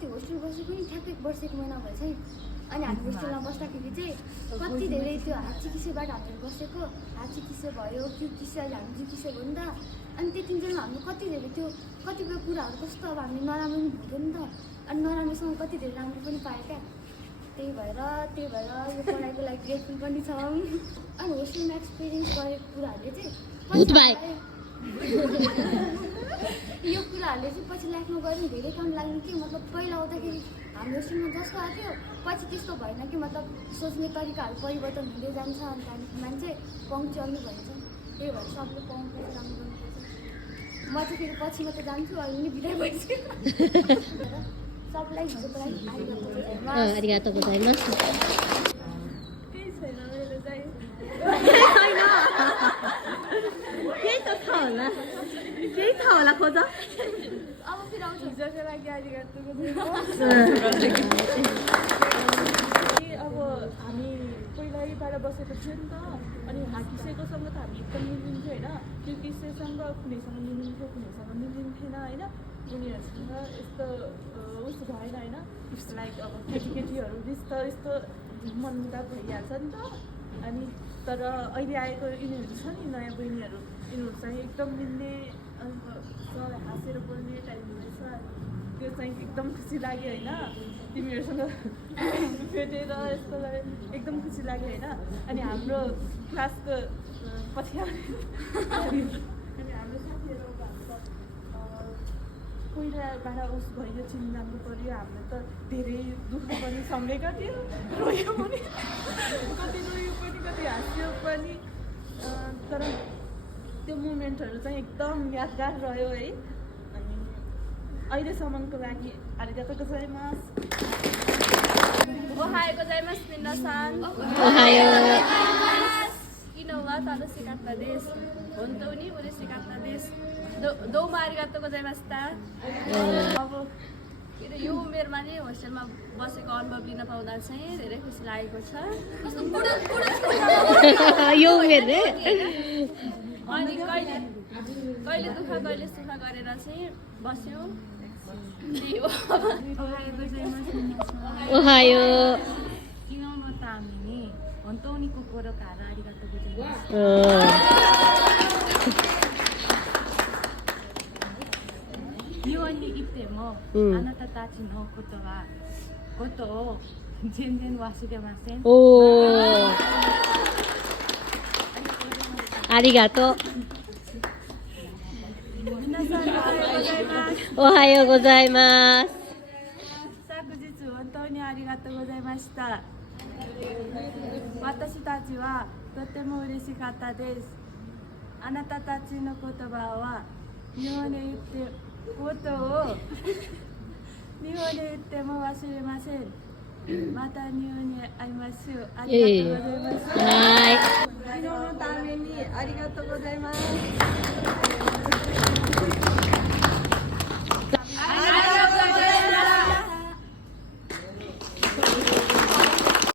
कति होस्टेल बसेको नि ठ्याक्कै 1 वर्ष 1 महिना भएछ है। अनि हामी होस्टेलमा बस्दाखेरि चाहिँ कति धेरै त्यो हातचिकिसेबाट हामीहरू बसेको हातचिकिसे भयो किसे अहिले हामी जिकिसे भयो नि त। अनि त्यतिन्जेलमा हामीले कति धेरै त्यो कतिपय कुराहरू कस्तो अब हामीले नराम्रो पनि हुँदैन नि त। अनि नराम्रोसँग कति धेरै राम्रो पनि पायो क्या। त्यही भएर यो पढाइको लागि ग्रेटफुल पनि छौँ। अनि होस्टेलमा एक्सपिरियन्स गरेको कुराहरूले चाहिँ यो कुराहरूले चाहिँ पछि लाइफमा गऱ्यो नि धेरै काम लाग्ने कि मतलब पहिला आउँदाखेरि हाम्रो होस्टेलमा जस्तो आएको पछि त्यस्तो भएन कि मतलब सोच्ने तरिकाहरू परिवर्तन हुँदै जान्छ। अनि त्यहाँदेखि मान्छे पङ्क्चुअल भन्छ। त्यही भएर सबले पाउनुपर्छ राम्रो गर्नुपर्छ। म चाहिँ फेरि पछि मात्रै जान्छु अहिले नि बिदा भइसक्यो। सबलाई हिजोको लागि आरिगातो गोजाइमास। केही छैन मेरो चाहिँ केही त थाहा होला खोज। अब फेरि आउँछ हिजोको लागि आरिगातो अब हामी पहिल्यैबाट बसेको थियो नि त। अनि हाकिसेकोसँग त हामी एकदम मिलिन्थ्यो होइन। त्यो किसेसँग कुनैसँग मिलिन्थ्यो कुनैसँग मिलिन्थेन होइन। उनीहरूसँग यस्तो उस भएन होइन। लाइक अब केटीहरू यस्तो मनमुटाव भइहाल्छ नि त। अनि तर अहिले आएको यिनीहरू छ नि नयाँ बहिनीहरू यिनीहरू चाहिँ एकदम मिल्ने सर हाँसेर बोल्ने टाइपको रहेछ। त्यो चाहिँ एकदम खुसी लाग्यो होइन। तिमीहरूसँग भेटेर यस्तो एकदम खुसी लाग्यो होइन। अनि हाम्रो क्लासको पछि अनि हाम्रो साथीहरू पहिलाबाट उस भयो चिन्जान्नु पऱ्यो। हाम्रो त धेरै दुःख पनि सँगैका थियो रोयो पनि कति रोयो पनि कति हाँस्यो पनि। तर त्यो मोमेन्टहरू चाहिँ एकदम यादगार रह्यो है। अनि अहिलेसम्मको लागि आरिगातो गोजाइमास। ओहायो गोजाइमास मिनासान। ओहायो Inowa tanoshi katta desu. Hontou ni ureshii katta desu. Doumo arigatou gozaimashita. अब यो उमेरमा नि होस्टेलमा बसेको अनुभव लिन पाउँदा चाहिँ धेरै खुसी लागेको छ। यो उमेर रे। अनि कहिले दुःख कहिले सुख गरेर चाहिँ बस्यो। ओहायो 昨日のために本当に心からありがとうございます。日本にいても、あなたたちのことを全然忘れません。おー。ありがとう。皆さんおはようございます。おはようございます。昨日本当にありがとうございました。私たちはとても嬉しかったです。あなたたちの言葉は日本で言ってことを日本で言っても忘れません。また日本に会いましょう。ありがとうございます。はい。昨日のためにありがとうございます。